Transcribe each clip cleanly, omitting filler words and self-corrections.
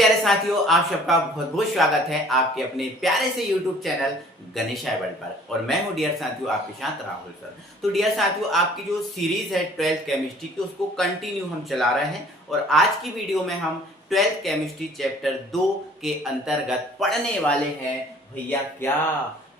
प्यारे साथियों, आप सबका बहुत बहुत स्वागत है आपके अपने प्यारे से YouTube चैनल गणेश वर्ल्ड पर। और मैं हूं डियर साथियों आपके साथ राहुल सर। तो डियर साथियों, आपकी जो सीरीज है 12th केमिस्ट्री की, उसको कंटिन्यू हम चला रहे हैं। और आज की वीडियो में हम 12th केमिस्ट्री चैप्टर 2 के अंतर्गत पढ़ने वाले हैं भैया क्या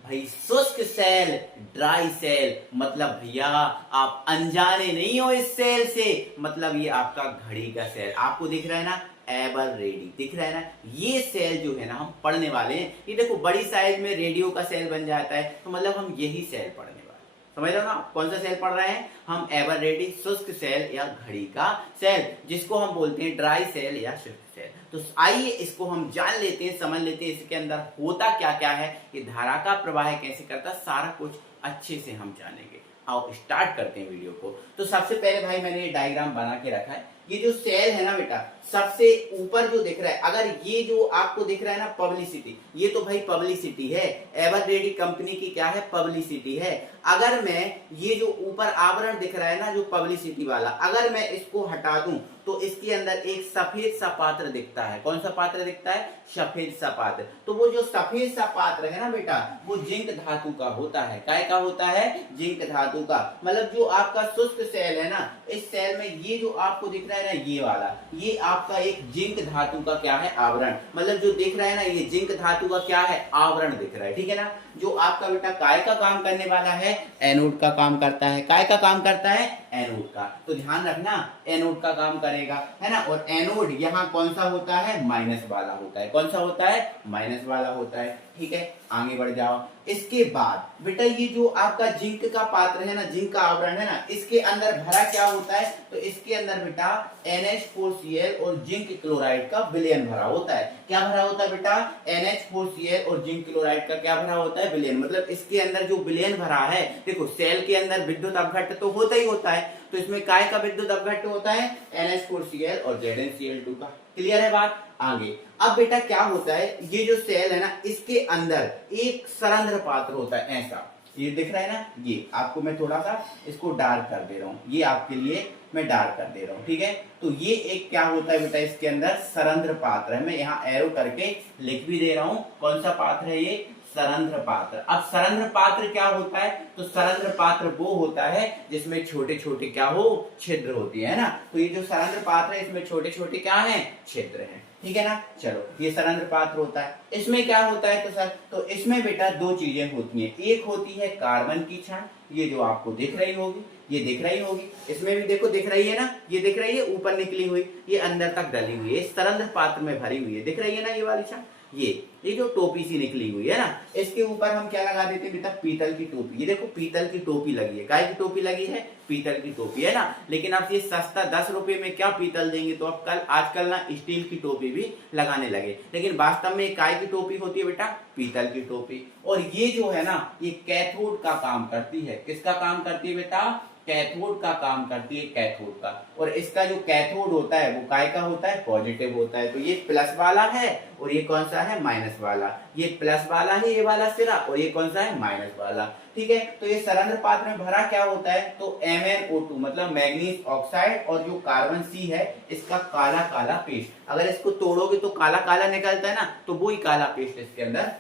भाई, शुष्क सेल, ड्राई सेल। मतलब भैया आप अनजाने नहीं हो इस सेल से। मतलब ये आपका घड़ी का सेल आपको दिख रहा है ना, एवर रेडी दिख रहा है ना। ये सेल जो है ना हम पढ़ने वाले हैं। ये देखो बड़ी साइज में रेडियो का सेल बन जाता है, तो मतलब हम यही सेल पढ़ने वाले हैं। समझ रहे हो ना, कौन सा सेल पढ़ रहे हैं हम? एवर रेडी शुष्क सेल या घड़ी का सेल, जिसको हम बोलते हैं ड्राई सेल या शुष्क सेल। तो आइए इसको हम जान लेते हैं, समझ लेते हैं इसके अंदर होता क्या क्या है, ये धारा का प्रवाह कैसे करता, सारा कुछ अच्छे से हम जानेंगे। आओ स्टार्ट करते हैं वीडियो को। तो सबसे पहले भाई मैंने ये डायग्राम बना के रखा है। ये जो सेल है ना बेटा, सबसे ऊपर जो दिख रहा है, अगर ये जो आपको दिख रहा है ना पब्लिसिटी, ये तो भाई पब्लिसिटी है। एवर रेडी कंपनी की क्या है? पब्लिसिटी है। अगर मैं ये जो ऊपर आवरण दिख रहा है ना, जो पब्लिसिटी वाला, अगर मैं इसको हटा दूं तो इसके अंदर एक सफेद सा पात्र दिखता है। कौन सा पात्र दिखता है? सफेद सा पात्र। तो वो जो सफेद सा पात्र है ना बेटा, वो जिंक धातु का होता है। काय का होता है? जिंक धातु का। मतलब जो आपका शुष्क सेल है ना, इस सेल में ये जो आपको दिख रहा है ना, ये वाला, ये आपका एक जिंक धातु का क्या है? आवरण। मतलब जो दिख रहा है ना, ये जिंक धातु का क्या है? आवरण दिख रहा है। ठीक है ना। जो आपका बेटा काय का काम करने वाला है? एनोड का काम करता है। काय का काम करता है? एनोड का। तो ध्यान रखना, एनोड का काम करेगा, है ना। और एनोड यहाँ कौन सा होता है? माइनस वाला होता है। कौन सा होता है? माइनस वाला होता है। ठीक है, आगे बढ़ जाओ। इसके बाद बेटा ये जो आपका जिंक का पात्र है ना, जिंक का आवरण है ना, इसके अंदर भरा क्या होता है? तो इसके अंदर बेटा NH4Cl और जिंक क्लोराइड का विलयन भरा होता है। क्या भरा होता है बेटा? NH4Cl और जिंक क्लोराइड का क्या भरा होता है? विलयन। मतलब इसके अंदर जो विलयन भरा है, देखो सेल के अंदर विद्युत अपघट्ट तो होता ही होता है, तो इसमें काय का विद्युत अपघट्ट होता है? NH4Cl और ZnCl2 का। क्लियर है बात? आगे अब बेटा क्या होता है, ये जो सेल है ना, इसके अंदर एक सरंध्र पात्र होता है। ऐसा ये दिख रहा है ना, ये आपको मैं थोड़ा सा इसको डार्क कर दे रहा हूं, ये आपके लिए मैं डार्क कर दे रहा हूं। ठीक है, तो ये एक क्या होता है बेटा, इसके अंदर सरंध्र पात्र है। मैं यहाँ एरो करके लिख भी दे रहा हूं। कौन सा पात्र है ये? सरंध्र पात्र। अब सरंध्र पात्र क्या होता है? तो सरंध्र पात्र वो होता है जिसमें छोटे छोटे क्या हो? छिद्र होती है ना। तो ये जो सरंध्र पात्र है, इसमें छोटे छोटे क्या है? छिद्र हैं। ठीक है ना। चलो, ये सरंध्र पात्र होता है। इसमें क्या होता है? तो सर, तो इसमें बेटा दो चीजें होती हैं। एक होती है कार्बन की क्षण, ये जो आपको दिख रही होगी, ये दिख रही होगी। इसमें भी देखो दिख रही है ना, ये दिख रही है ऊपर निकली हुई, ये अंदर तक डली हुई है, इस सरंध्र पात्र में भरी हुई है। दिख रही है ना ये वाली क्षण, ये जो टोपी सी निकली हुई है ना, इसके ऊपर हम क्या लगा देते हैं बेटा? पीतल की टोपी। ये देखो पीतल की टोपी लगी है। काय की टोपी लगी है? पीतल की टोपी, है ना। लेकिन अब ये सस्ता 10 रुपए में क्या पीतल देंगे, तो अब आजकल ना स्टील की टोपी भी लगाने लगे। लेकिन वास्तव में काय की टोपी होती है बेटा? पीतल की टोपी। और ये जो है ना, ये कैथोड का काम करती है। किसका काम करती है बेटा? कैथोड का काम करती है, कैथोड का। और इसका जो कैथोड होता है वो काय का होता है? पॉजिटिव होता है। तो ये प्लस वाला है और ये कौन सा है? माइनस वाला। ये प्लस वाला है ये वाला सिरा, और ये कौन सा है? माइनस वाला। ठीक है, तो ये सरंध्र पात्र में भरा क्या होता है? तो MnO2 मतलब मैग्नीज ऑक्साइड, और जो कार्बन C है इसका काला काला पेस्ट। अगर इसको तोड़ोगे तो काला काला निकलता है ना, तो वो ही काला पेस्ट इसके अंदर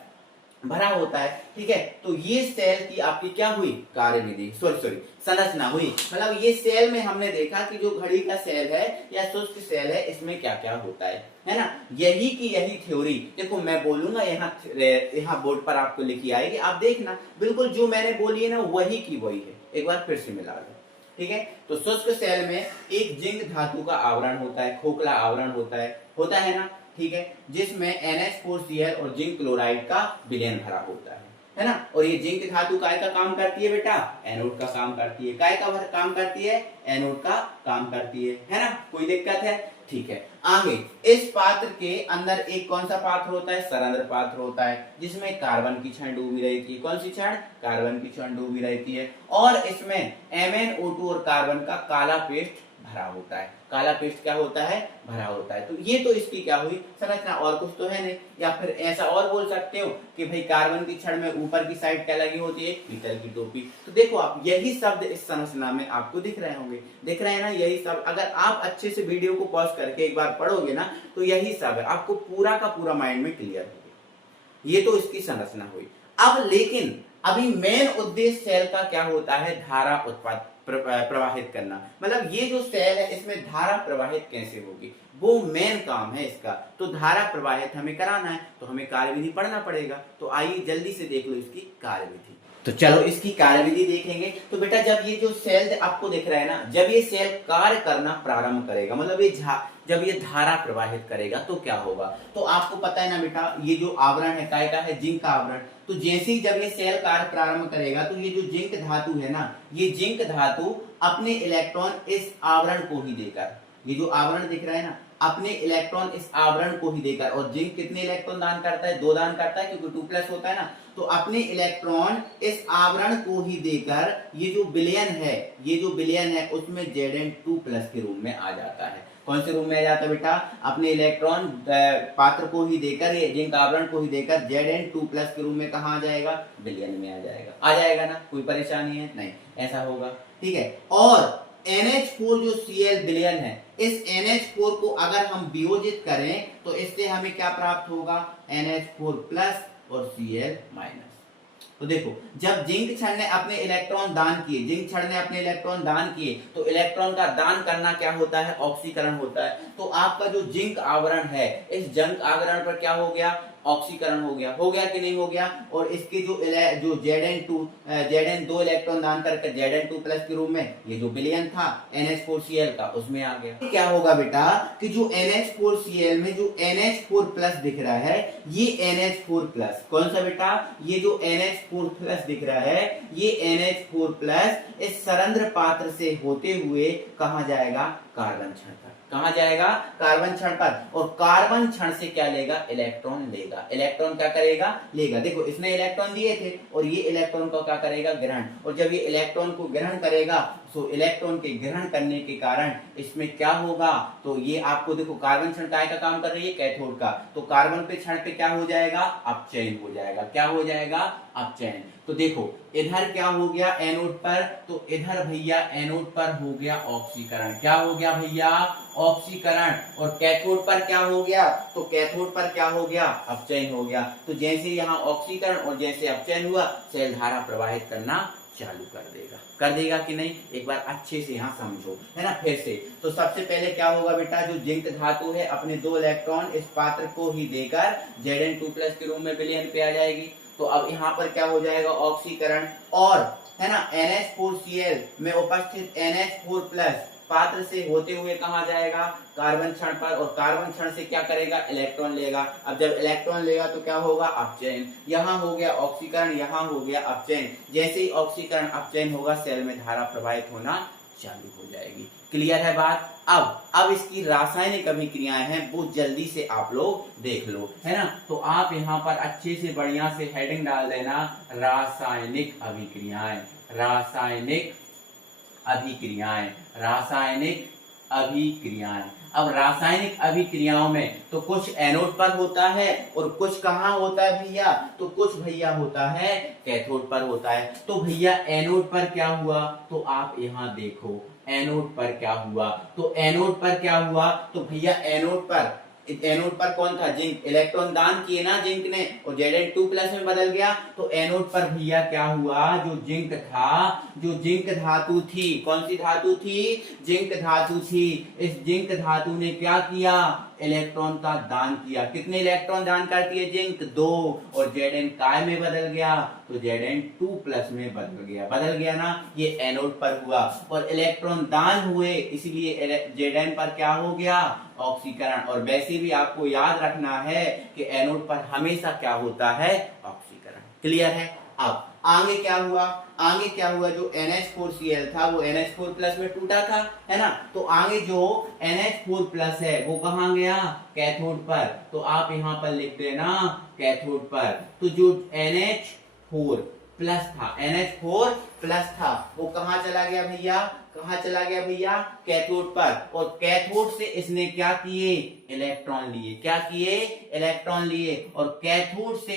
भरा होता है। ठीक है, तो ये सेल की आपकी क्या हुई? कार्यविधि, सॉरी संरचना हुई। मतलब ये सेल में हमने देखा कि जो घड़ी का सेल है या शुष्क सेल है, इसमें क्या क्या होता है ना। यही की यही थ्योरी देखो मैं बोलूंगा, यहाँ बोर्ड पर आपको लिखी आएगी, आप देखना बिल्कुल जो मैंने बोली है ना, वही की वही है। एक बार फिर से मिला लो। ठीक है, तो शुष्क सेल में एक जिंक धातु का आवरण होता है, खोखला आवरण होता है ना। ठीक है, जिसमें NH4Cl और जिंक क्लोराइड का विलयन भरा होता है ना। और ये जिंक धातु काय का काम करती है बेटा? एनोड का काम करती है। काय का काम करती है? एनोड का काम करती है ना। कोई दिक्कत है? ठीक है, आगे इस पात्र के अंदर एक कौन सा पात्र होता है? सरंध्र पात्र होता है, जिसमें कार्बन की क्षण डूबी रहती है। कौन सी क्षण? कार्बन की क्षण डूबी रहती है। और इसमें MnO2 और कार्बन का काला पेस्ट भरा होता है, काला पृष्ठ क्या होता है, भरा होता है। तो ये तो इसकी क्या हुई संरचना, और कुछ तो है नहीं। या फिर ऐसा और बोल सकते हो कि भाई कार्बन की छड़ में ऊपर की साइड क्या लगी होती है, पीतल की टोपी। तो देखो आप यही शब्द इस संरचना में आपको दिख रहे होंगे, दिख रहे हैं ना यही शब्द। अगर आप अच्छे से वीडियो को पॉज करके एक बार पढ़ोगे ना तो यही शब्द आपको पूरा का पूरा माइंड में क्लियर होगा। ये तो इसकी संरचना हुई। अब लेकिन अभी मेन उद्देश्य सेल का क्या होता है, धारा उत्पाद प्रवाहित करना। मतलब ये जो सेल है इसमें धारा प्रवाहित कैसे होगी, वो मेन काम है इसका। तो धारा प्रवाहित हमें कराना है तो हमें कार्यविधि पढ़ना पड़ेगा। तो आइए जल्दी से देख लो इसकी कार्यविधि। तो चलो इसकी कार्यविधि देखेंगे। तो बेटा जब ये जो सेल आपको दिख रहा है ना, जब ये सेल कार्य करना प्रारंभ करेगा, मतलब ये जब ये धारा प्रवाहित करेगा तो क्या होगा। तो आपको पता है ना बेटा, ये जो आवरण है काय का है, जिंक का आवरण। तो जैसे ही जब ये सेल कार्य प्रारंभ करेगा तो ये जो जिंक धातु है ना, ये जिंक धातु अपने इलेक्ट्रॉन इस आवरण को ही देकर, ये जो आवरण दिख रहा है ना, अपने इलेक्ट्रॉन इस आवरण को ही देकर, और जिंक कितने इलेक्ट्रॉन दान करता है, 2 दान करता है क्योंकि 2+ होता है ना। तो अपने इलेक्ट्रॉन इस आवरण को ही देकर ये जो विलयन है, ये जो विलयन है उसमें Zn2+ के रूप में आ जाता है। कौन से रूप में आ जाता है बेटा, अपने इलेक्ट्रॉन पात्र को ही देकर, ये जिंक आवरण को ही देकर Zn2+ के रूप में कहाँ आ जाएगा, विलयन में आ जाएगा। आ जाएगा ना, कोई परेशानी है नहीं, ऐसा होगा, ठीक है। और NH4 जो Cl विलयन है, इस NH4 को अगर हम वियोजित करें तो इससे हमें क्या प्राप्त होगा, NH4+ और Cl-। तो देखो जब जिंक क्षण ने अपने इलेक्ट्रॉन दान किए, जिंक क्षण ने अपने इलेक्ट्रॉन दान किए, तो इलेक्ट्रॉन का दान करना क्या होता है, ऑक्सीकरण होता है। तो आपका जो जिंक आवरण है, इस जिंक आवरण पर क्या हो गया, ऑक्सीकरण हो गया कि नहीं हो गया। और इसके जो Zn2 इलेक्ट्रॉन दान करके Zn2+ के रूप में ये जो विलयन था NH4Cl का, उसमें आ गया। क्या होगा बेटा कि जो NH4Cl में जो NH4+ दिख रहा है, ये NH4+, कौन सा बेटा, ये जो NH4+ दिख रहा है, ये NH4+ इस सरंध्र पात्र से होते हुए कहां जाएगा, कार्बन क्षण पर। कहां जाएगा, कार्बन क्षण पर। और कार्बन क्षण से क्या लेगा, इलेक्ट्रॉन लेगा। इलेक्ट्रॉन क्या करेगा, लेगा। देखो इसने इलेक्ट्रॉन दिए थे और ये इलेक्ट्रॉन को क्या करेगा, ग्रहण। और जब ये इलेक्ट्रॉन को ग्रहण करेगा तो इलेक्ट्रॉन के ग्रहण करने के कारण इसमें क्या होगा, तो ये आपको देखो कार्बन क्षण काय का काम कर रही है, कैथोड का। तो कार्बन पे क्षण पे क्या हो जाएगा, अपचयन हो जाएगा। क्या हो जाएगा, अपचयन। तो देखो इधर क्या हो गया एनोड पर, तो इधर भैया एनोड पर हो गया ऑक्सीकरण। क्या हो गया भैया, ऑक्सीकरण। और कैथोड पर क्या हो गया, तो कैथोड पर क्या हो गया, अपचयन हो गया। तो जैसे यहाँ ऑक्सीकरण और जैसे अपचयन हुआ, सेल धारा प्रवाहित करना चालू कर देगा कि नहीं, एक बार अच्छे से यहाँ समझो, है ना। फिर से तो सबसे पहले क्या होगा बेटा, जो जिंक धातु है अपने 2 इलेक्ट्रॉन इस पात्र को ही देकर Zn2+ के रूप में विलयन पे आ जाएगी। तो अब यहाँ पर क्या हो जाएगा, ऑक्सीकरण। और है ना NH4Cl में उपस्थित NH4+ पात्र से होते हुए कहां जाएगा, कार्बन क्षण पर। और कार्बन क्षण से क्या करेगा, इलेक्ट्रॉन लेगा। अब जब इलेक्ट्रॉन लेगा तो क्या होगा, अपचयन। यहाँ हो गया ऑक्सीकरण, यहाँ हो गया अपचयन। जैसे ही ऑक्सीकरण अपचयन होगा, सेल में धारा प्रवाहित होना चालू हो जाएगी। क्लियर है बात। अब इसकी रासायनिक अभिक्रियाएं हैं, वो जल्दी से आप लोग देख लो, है ना। तो आप यहाँ पर अच्छे से बढ़िया से हेडिंग डाल देना, रासायनिक अभिक्रियाएं, रासायनिक अभिक्रियाएं, रासायनिक अभिक्रियाएं। अब रासायनिक अभिक्रियाओं में तो कुछ एनोड पर होता है और कुछ कहाँ होता है भैया, तो कुछ भैया होता है कैथोड पर होता है। तो भैया एनोड पर क्या हुआ, तो आप यहाँ देखो एनोड पर क्या हुआ। तो एनोड पर क्या हुआ, तो भैया एनोड पर कौन था, जिंक। इलेक्ट्रॉन दान किए ना जिंक ने और Zn2+ में बदल गया। तो एनोड पर भैया क्या हुआ, जो जिंक था, जो जिंक धातु थी, कौन सी धातु थी, जिंक धातु थी। इस जिंक धातु ने क्या किया, इलेक्ट्रॉन का दान किया। कितने इलेक्ट्रॉन दान करती है जिंक, 2। और Zn काय में बदल गया, तो Zn2+ में बदल गया ना। ये एनोड पर हुआ और इलेक्ट्रॉन दान हुए, इसलिए Zn पर क्या हो गया, ऑक्सीकरण। और वैसे भी आपको याद रखना है कि एनोड पर हमेशा क्या होता है, ऑक्सीकरण। क्लियर है। अब आगे क्या हुआ, जो NH4Cl था वो NH4+ में टूटा था, है ना। तो आगे जो NH4+ है वो कहां गया, कैथोड पर। तो आप यहां पर लिख देना कैथोड पर। तो जो NH4+ था वो कहां चला गया भैया, कहाँ चला गया भैया, कैथोड पर, और कैथोड से इसने क्या किए, इलेक्ट्रॉन लिए, क्या किए, इलेक्ट्रॉन लिए, और कैथोड से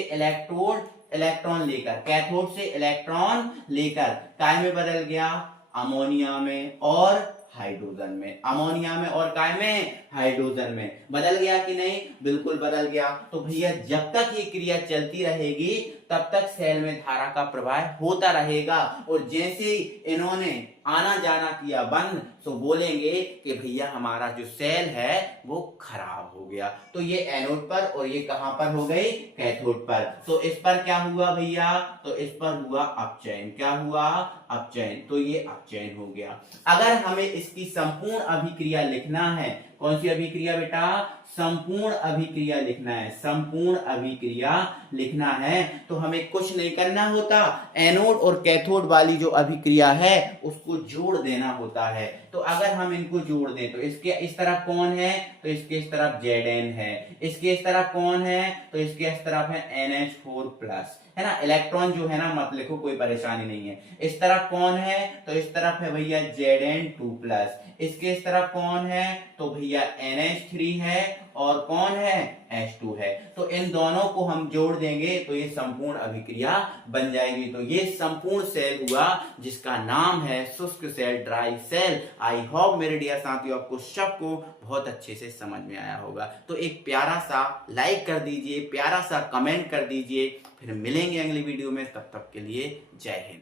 इलेक्ट्रॉन लेकर, कैथोड से इलेक्ट्रॉन लेकर काय में बदल गया, अमोनिया में और हाइड्रोजन में, अमोनिया में और काय में, हाइड्रोजन में। बदल गया कि नहीं, बिल्कुल बदल गया। तो भैया जब तक ये क्रिया चलती रहेगी तब तक सेल में धारा का प्रवाह होता रहेगा, और जैसे ही इन्होंने आना जाना किया बंद, तो बोलेंगे कि भैया हमारा जो सेल है वो खराब हो गया। तो ये एनोड पर और ये कहां पर हो गई, कैथोड पर। तो इस पर क्या हुआ भैया, तो इस पर हुआ अपचयन, क्या हुआ, अपचयन। तो ये अपचयन हो गया। अगर हमें इसकी संपूर्ण अभिक्रिया लिखना है, कौन सी अभिक्रिया बेटा, संपूर्ण अभिक्रिया लिखना है, संपूर्ण अभिक्रिया लिखना है, तो हमें कुछ नहीं करना होता, एनोड और कैथोड वाली जो अभिक्रिया है उसको जोड़ देना होता है। तो अगर हम इनको जोड़ दें तो इसके इस तरफ कौन है, तो इसके इस तरफ Zn है, इसके इस तरफ कौन है, तो इसके इस तरफ है NH4+, है ना। इलेक्ट्रॉन जो है ना मत लिखो, कोई परेशानी नहीं है। इस तरफ कौन है, तो इस तरफ है भैया Zn2+, इसके इस तरफ कौन है, तो भैया NH3 है, और कौन है, H2 है। तो इन दोनों को हम जोड़ देंगे तो ये संपूर्ण अभिक्रिया बन जाएगी। तो ये संपूर्ण सेल हुआ जिसका नाम है शुष्क cell, dry cell. I hope मेरे डियर साथियों आपको सबको बहुत अच्छे से समझ में आया होगा। तो एक प्यारा सा लाइक कर दीजिए, प्यारा सा कमेंट कर दीजिए, फिर मिलेंगे अगली वीडियो में, तब तक के लिए जय हिंद।